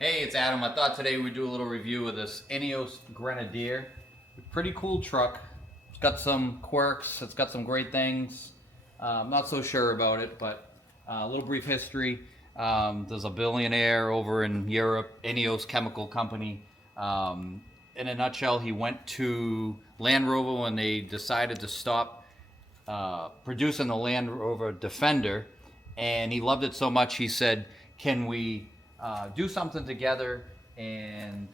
Hey, it's Adam. I thought today we'd do a little review of this Ineos Grenadier. Pretty cool truck. It's got some quirks. It's got some great things. I'm not so sure about it, but a little brief history. There's a billionaire over in Europe, Ineos Chemical Company. In a nutshell, he went to Land Rover when they decided to stop producing the Land Rover Defender, and he loved it so much he said, "Can we do something together and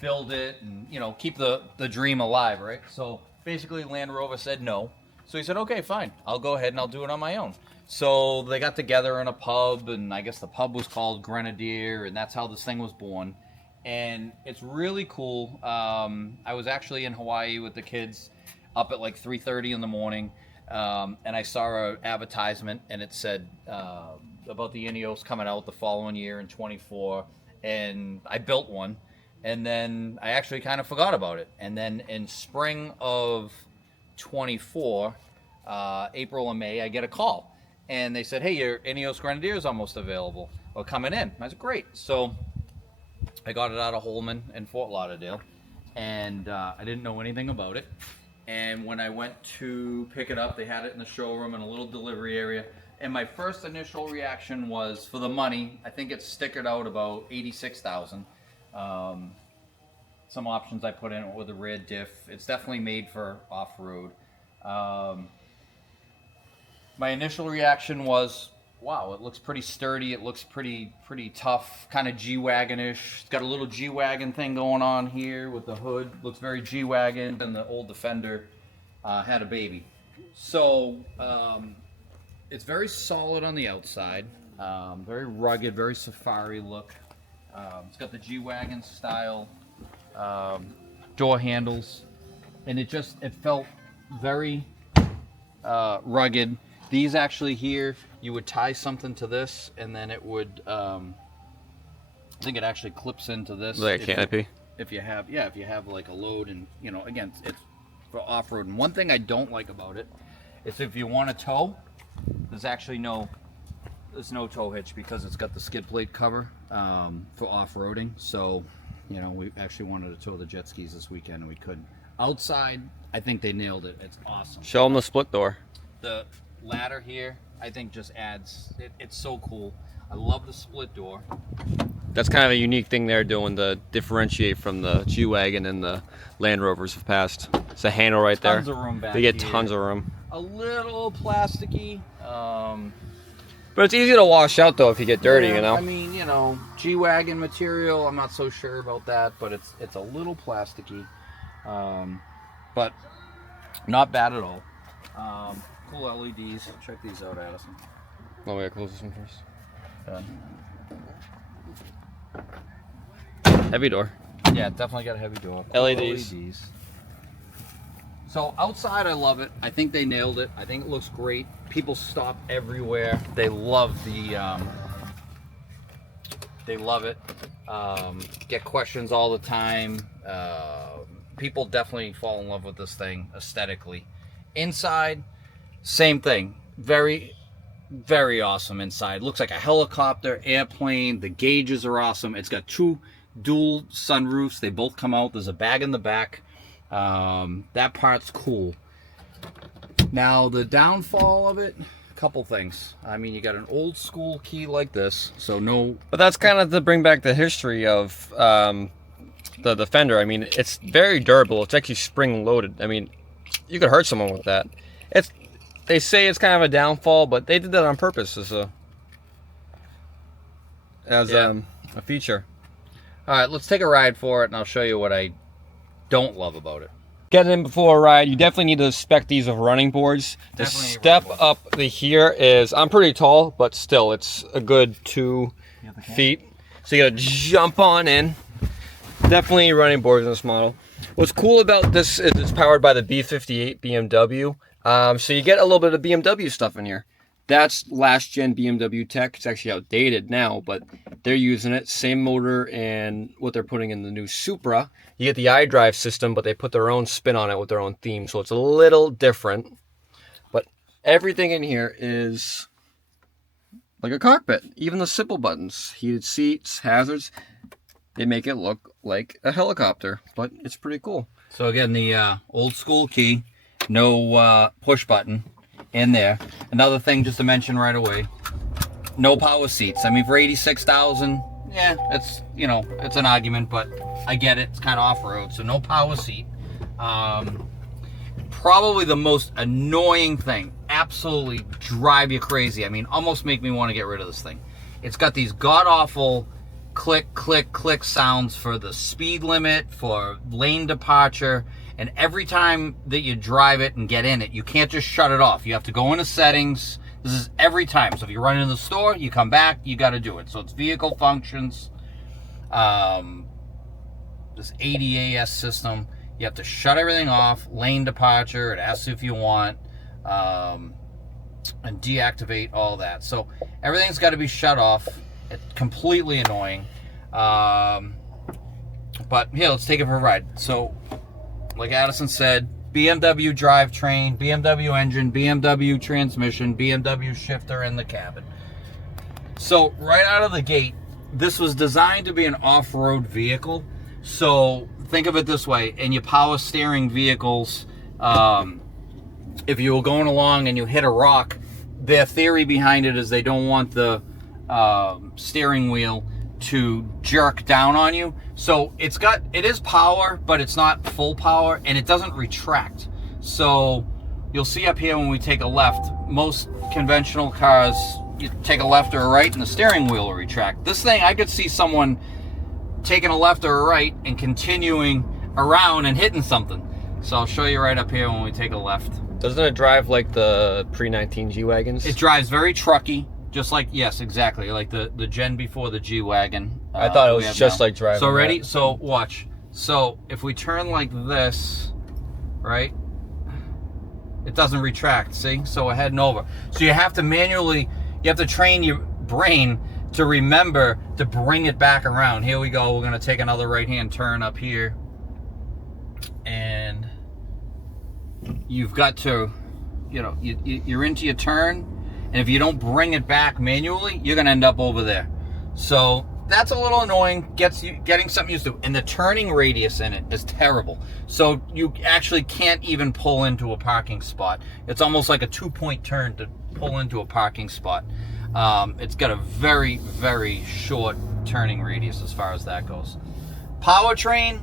build it and keep the dream alive?" Right? So basically, Land Rover said no. So he said, "Okay, fine. I'll go ahead and I'll do it on my own." So they got together in a pub, and I guess the pub was called Grenadier, and that's how this thing was born. And it's really cool. I was actually in Hawaii with the kids up at like 3:30 in the morning, and I saw an advertisement, and it said about the Ineos coming out the following year in 24, and I built one, and then I actually kind of forgot about it. And then in spring of 24, April and May, I get a call, and they said, "Hey, your Ineos Grenadier is almost available, or coming in." I said, "Great." So I got it out of Holman in Fort Lauderdale, and I didn't know anything about it. And when I went to pick it up, they had it in the showroom in a little delivery area. And my first initial reaction was, for the money, I think it's stickered out about $86,000. Some options I put in with a rear diff. It's definitely made for off-road. My initial reaction was, wow, it looks pretty sturdy. It looks pretty tough, kind of G Wagon-ish. It's got a little G Wagon thing going on here with the hood. Looks very G Wagon, and the old Defender had a baby. So it's very solid on the outside, very rugged, very safari look. It's got the G Wagon style door handles, and it felt very rugged. These actually here, you would tie something to this, and then it would, I think it actually clips into this. Like a canopy? If you have like a load, and again, it's for off-road. And one thing I don't like about it is if you want to tow, there's no tow hitch, because it's got the skid plate cover for off-roading. So, we actually wanted to tow the jet skis this weekend, and we couldn't. Outside, I think they nailed it. It's awesome. Show them the split door. The ladder here, I think, just adds it's so cool. I love the split door. That's kind of a unique thing they're doing to differentiate from the G Wagon and the Land Rovers of past. It's a handle right there. Tons of room back They get here. tons of room. A little plasticky. But it's easy to wash out though if you get dirty, Yeah, I mean, G Wagon material. I'm not so sure about that, but it's a little plasticky, but not bad at all. Cool LEDs. Check these out, Addison. Oh, wait, close this one first. Heavy door. Yeah, definitely got a heavy door. LEDs. So outside, I love it. I think they nailed it. I think it looks great. People stop everywhere. They love they love it. Get questions all the time. People definitely fall in love with this thing aesthetically. Inside, same thing. Very, very awesome inside. Looks like a helicopter, airplane. The gauges are awesome. It's got two dual sunroofs. They both come out. There's a bag in the back. That part's cool. Now, the downfall of it, a couple things. I mean, you got an old school key like this, so no... But that's kind of to bring back the history of the Defender. I mean, it's very durable. It's actually spring loaded. I mean, you could hurt someone with that. They say it's kind of a downfall, but they did that on purpose as a feature. All right, let's take a ride for it, and I'll show you what I don't love about it. Getting in before a ride, you definitely need to inspect these with running boards. The Definitely step running board. up here is, I'm pretty tall, but still, it's a good 2 feet. So you gotta jump on in. Definitely running boards in this model. What's cool about this is it's powered by the B58 BMW. So you get a little bit of BMW stuff in here. That's last gen BMW tech. It's actually outdated now, but they're using it. Same motor and what they're putting in the new Supra. You get the iDrive system, but they put their own spin on it with their own theme. So it's a little different. But everything in here is like a cockpit. Even the simple buttons, heated seats, hazards, they make it look like a helicopter, but it's pretty cool. So again, the old school key, no push button in there. Another thing just to mention right away, no power seats. I mean, for 86,000, yeah, it's, you know, it's an argument, but I get it. It's kind of off-road, so no power seat. Probably the most annoying thing, absolutely drive you crazy. I mean, almost make me want to get rid of this thing. It's got these god-awful click, click, click sounds for the speed limit, for lane departure, and every time that you drive it and get in it, you can't just shut it off. You have to go into settings. This is every time. So if you run into the store, you come back, you got to do it. So it's vehicle functions, this ADAS system. You have to shut everything off, lane departure, it asks you if you want, and deactivate all that. So everything's got to be shut off. It's completely annoying. But here, let's take it for a ride. So, like Addison said, BMW drivetrain, BMW engine, BMW transmission, BMW shifter in the cabin. So right out of the gate, this was designed to be an off-road vehicle. So think of it this way: in your power steering vehicles, if you were going along and you hit a rock, their theory behind it is they don't want the steering wheel to jerk down on you. So it is power, but it's not full power, and it doesn't retract. So you'll see up here when we take a left, most conventional cars, you take a left or a right and the steering wheel will retract. This thing, I could see someone taking a left or a right and continuing around and hitting something. So I'll show you right up here when we take a left. Doesn't it drive like the pre-19 G Wagons? It drives very trucky, just like, yes, exactly, like the gen before the G Wagon. I thought it was just like driving. So ready? So watch. So if we turn like this, right? It doesn't retract, see? So we're heading over. So you have to manually, you have to train your brain to remember to bring it back around. Here we go. We're going to take another right-hand turn up here. And you've got to, you know, you're into your turn. And if you don't bring it back manually, you're going to end up over there. So that's a little annoying, getting something used to. And the turning radius in it is terrible. So you actually can't even pull into a parking spot. It's almost like a 2-point turn to pull into a parking spot. It's got a very, very short turning radius as far as that goes. Powertrain,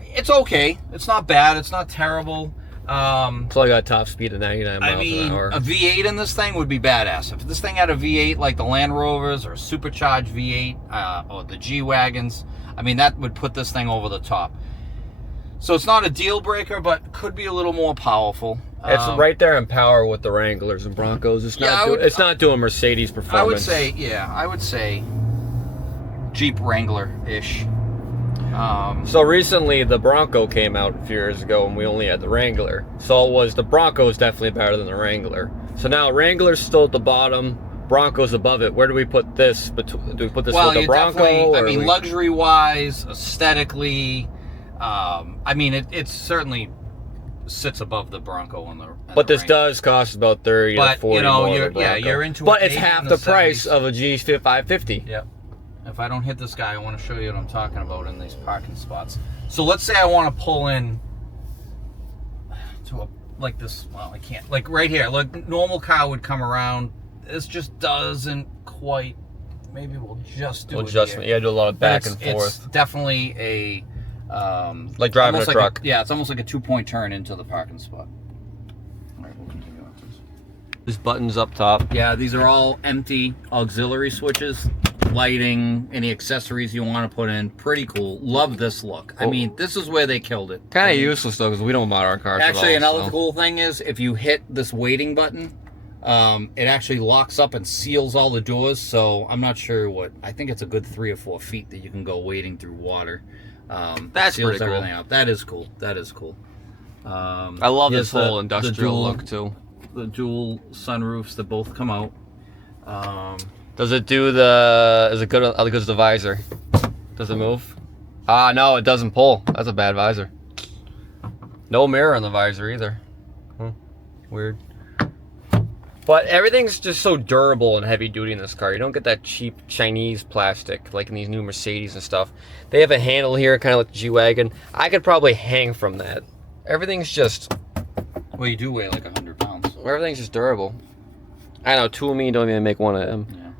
it's okay. It's not bad. It's not terrible. It's only got top speed of 99 miles an hour. A V8 in this thing would be badass. If this thing had a V8 like the Land Rovers or a supercharged V8 or the G Wagons, I mean, that would put this thing over the top. So it's not a deal breaker, but could be a little more powerful. It's right there in power with the Wranglers and Broncos. It's not. It's not doing Mercedes performance. I would say Jeep Wrangler-ish. So recently the Bronco came out a few years ago, and we only had the Wrangler. So it was the Bronco is definitely better than the Wrangler. So now Wrangler's still at the bottom, Bronco's above it. Where do we put this? Do we put this with the Bronco? I mean, luxury-wise, aesthetically, I mean, it certainly sits above the Bronco on the. But this does cost about 30 to 40 you know, more. you're into. But it's half the price of a G550. Yep. If I don't hit this guy, I want to show you what I'm talking about in these parking spots. So let's say I want to pull in to a like this. Well, I can't. Like right here. Like normal car would come around. This just doesn't quite. Maybe we'll just do adjustment. Here. Yeah, do a lot of back and forth. It's definitely a like driving a truck. Yeah, it's almost like a 2-point turn into the parking spot. All right, we'll continue on this. This button's up top. Yeah, these are all empty auxiliary switches. Lighting, any accessories you want to put in, pretty cool. Love this look. I mean, this is where they killed it. Kind of useless though, because we don't mod our cars. Actually, another cool thing is if you hit this waiting button, it actually locks up and seals all the doors. So I'm not sure what. I think it's a good 3 or 4 feet that you can go wading through water. That's seals pretty cool. Everything up. That is cool. That is cool. I love this whole industrial look too. The dual sunroofs that both come out. Does it do the? Is it good? How good is the visor? Does it move? Ah, no, it doesn't pull. That's a bad visor. No mirror on the visor either. Weird. But everything's just so durable and heavy duty in this car. You don't get that cheap Chinese plastic like in these new Mercedes and stuff. They have a handle here, kind of like the G Wagon. I could probably hang from that. Everything's just... Well, you do weigh like 100 pounds. Everything's just durable. I know, two of me don't even make one of them. Yeah.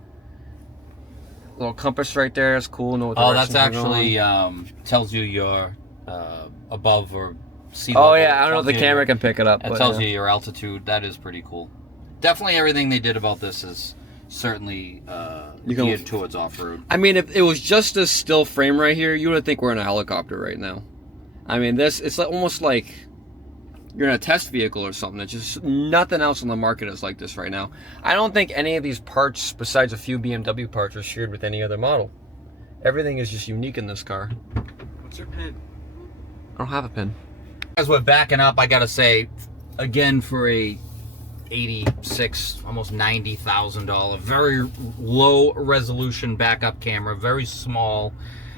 Little compass right there, it's cool. Know what Oh, that's direction you're actually going. tells you your above or sea level. Oh yeah, I don't know if Tells the you- camera can pick it up. It but, tells you your altitude. That is pretty cool. Definitely everything they did about this is certainly geared towards off-road. I mean, if it was just a still frame right here, you would think we're in a helicopter right now. I mean, it's like, almost like you're in a test vehicle or something. It's just nothing else on the market is like this right now. I don't think any of these parts, besides a few BMW parts, are shared with any other model. Everything is just unique in this car. What's your pin? I don't have a pin. As we're backing up, I gotta say, again, for a $86, almost $90,000, very low resolution backup camera, very small.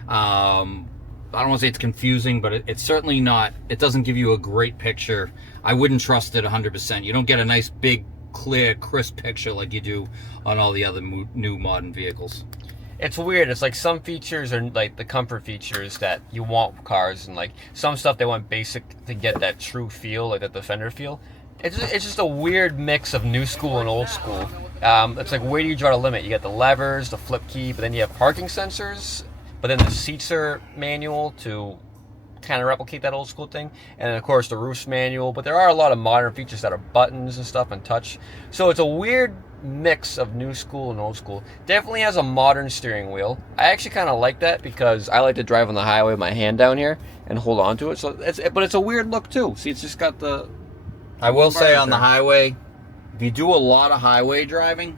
I don't want to say it's confusing, but it's certainly not. It doesn't give you a great picture. I wouldn't trust it 100%. You don't get a nice, big, clear, crisp picture like you do on all the other new modern vehicles. It's weird. It's like some features are like the comfort features that you want with cars, and like some stuff they want basic to get that true feel, like that Defender feel. It's just a weird mix of new school and old school. It's like, where do you draw the limit? You got the levers, the flip key, but then you have parking sensors, but then the seats are manual to kind of replicate that old school thing. And then, of course, the roof's manual, but there are a lot of modern features that are buttons and stuff and touch. So it's a weird mix of new school and old school. Definitely has a modern steering wheel. I actually kind of like that because I like to drive on the highway with my hand down here and hold on to it. So but it's a weird look too. See, it's just got the... I will say on the there. highway, if you do a lot of highway driving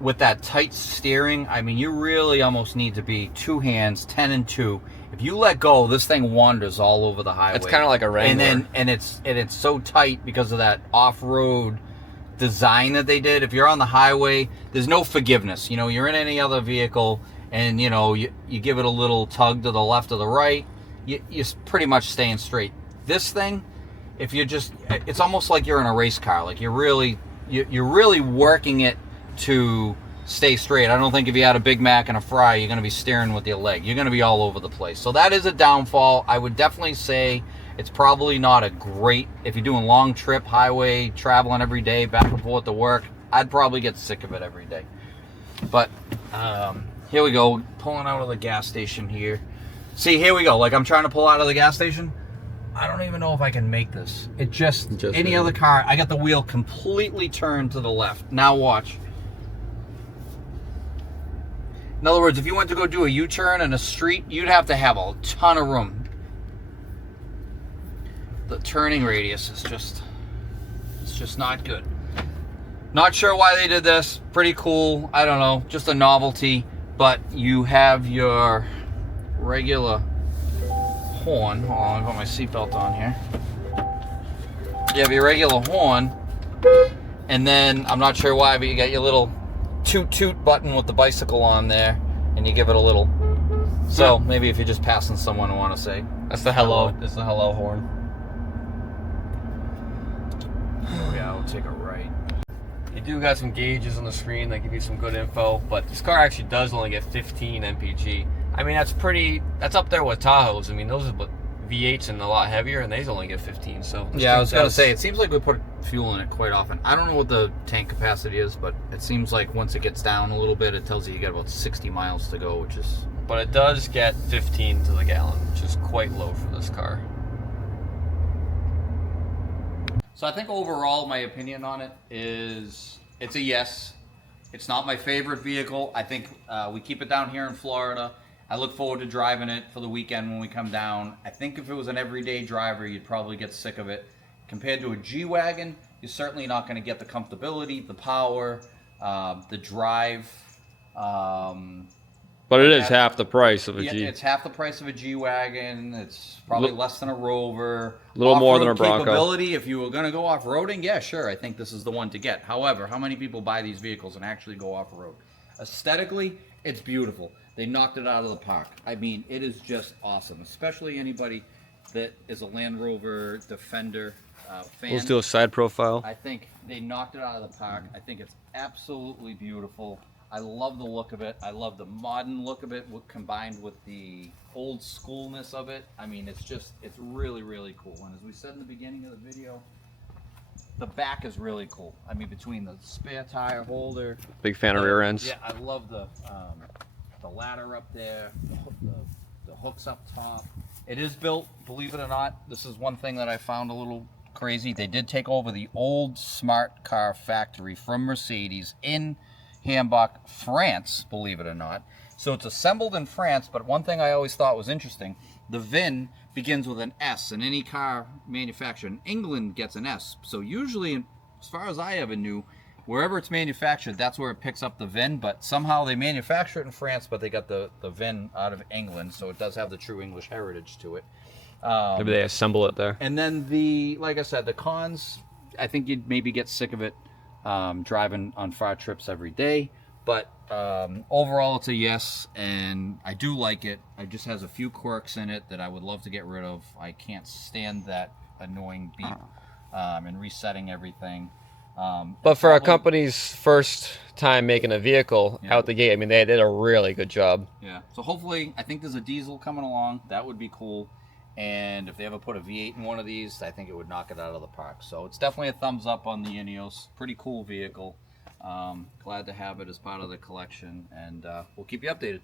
with that tight steering, I mean, you really almost need to be two hands, 10 and 2. If you let go, this thing wanders all over the highway. It's kind of like a Wrangler. And it's so tight because of that off-road design that they did. If you're on the highway, there's no forgiveness. You know, you're in any other vehicle and, you know, you give it a little tug to the left or the right, you're pretty much staying straight. This thing, if you're just, it's almost like you're in a race car. Like you're really working it to stay straight. I don't think if you had a Big Mac and a fry, you're going to be steering with your leg. You're going to be all over the place. So that is a downfall. I would definitely say it's probably not a great, if you're doing long trip, highway, traveling every day, back and forth to work, I'd probably get sick of it every day. But here we go, pulling out of the gas station here. See, here we go. Like I'm trying to pull out of the gas station. I don't even know if I can make this. It just any other car, I got the wheel completely turned to the left. Now watch. In other words, if you went to go do a U-turn in a street, you'd have to have a ton of room. The turning radius is just not good. Not sure why they did this. Pretty cool. I don't know, just a novelty. But you have your regular horn. Hold on, I got my seatbelt on here. You have your regular horn, and then I'm not sure why, but you got your little toot button with the bicycle on there, and you give it a little. So maybe if you're just passing someone and want to say, That's the hello. That's the hello horn. oh yeah, I'll take a right. You do got some gauges on the screen that give you some good info, but this car actually does only get 15 mpg. I mean, that's up there with Tahoes. I mean, those are V8s and a lot heavier, and they only get 15. So Yeah, I was gonna say, it seems like we put fuel in it quite often. I don't know what the tank capacity is, but it seems like once it gets down a little bit, it tells you got about 60 miles to go, which is... But it does get 15 to the gallon, which is quite low for this car. So I think overall, my opinion on it is it's a yes. It's not my favorite vehicle. I think we keep it down here in Florida. I look forward to driving it for the weekend when we come down. I think if it was an everyday driver, you'd probably get sick of it. Compared to a G Wagon, you're certainly not going to get the comfortability, the power, the drive. But it is half the price of a Yeah, G. it's half the price of a G Wagon. It's probably less than a Rover. A little more than a Off-road Bronco. capability, if you were going to go off-roading, yeah, sure, I think this is the one to get. However, how many people buy these vehicles and actually go off-road? Aesthetically, it's beautiful. They knocked it out of the park. I mean, it is just awesome, especially anybody that is a Land Rover Defender fan. Let's do a side profile. I think they knocked it out of the park. I think it's absolutely beautiful. I love the look of it. I love the modern look of it combined with the old schoolness of it. I mean, it's really, really cool. And as we said in the beginning of the video, the back is really cool. I mean, between the spare tire holder. Big fan of rear ends. Yeah, I love the ladder up there, the hooks up top. It is built, believe it or not, this is one thing that I found a little crazy. They did take over the old smart car factory from Mercedes in Hambach, France, believe it or not. So it's assembled in France, but one thing I always thought was interesting, the VIN begins with an S, and any car manufactured in England gets an S. So usually, as far as I ever knew, wherever it's manufactured, that's where it picks up the VIN, but somehow they manufacture it in France, but they got the VIN out of England, so it does have the true English heritage to it. Maybe they assemble it there. And then like I said, the cons, I think you'd maybe get sick of it driving on far trips every day, but overall it's a yes, and I do like it. It just has a few quirks in it that I would love to get rid of. I can't stand that annoying beep and resetting everything. But for a company's first time making a vehicle out the gate, I mean, they did a really good job. Yeah. So hopefully, I think there's a diesel coming along. That would be cool. And if they ever put a V8 in one of these, I think it would knock it out of the park. So it's definitely a thumbs up on the Ineos. Pretty cool vehicle. Glad to have it as part of the collection, and we'll keep you updated.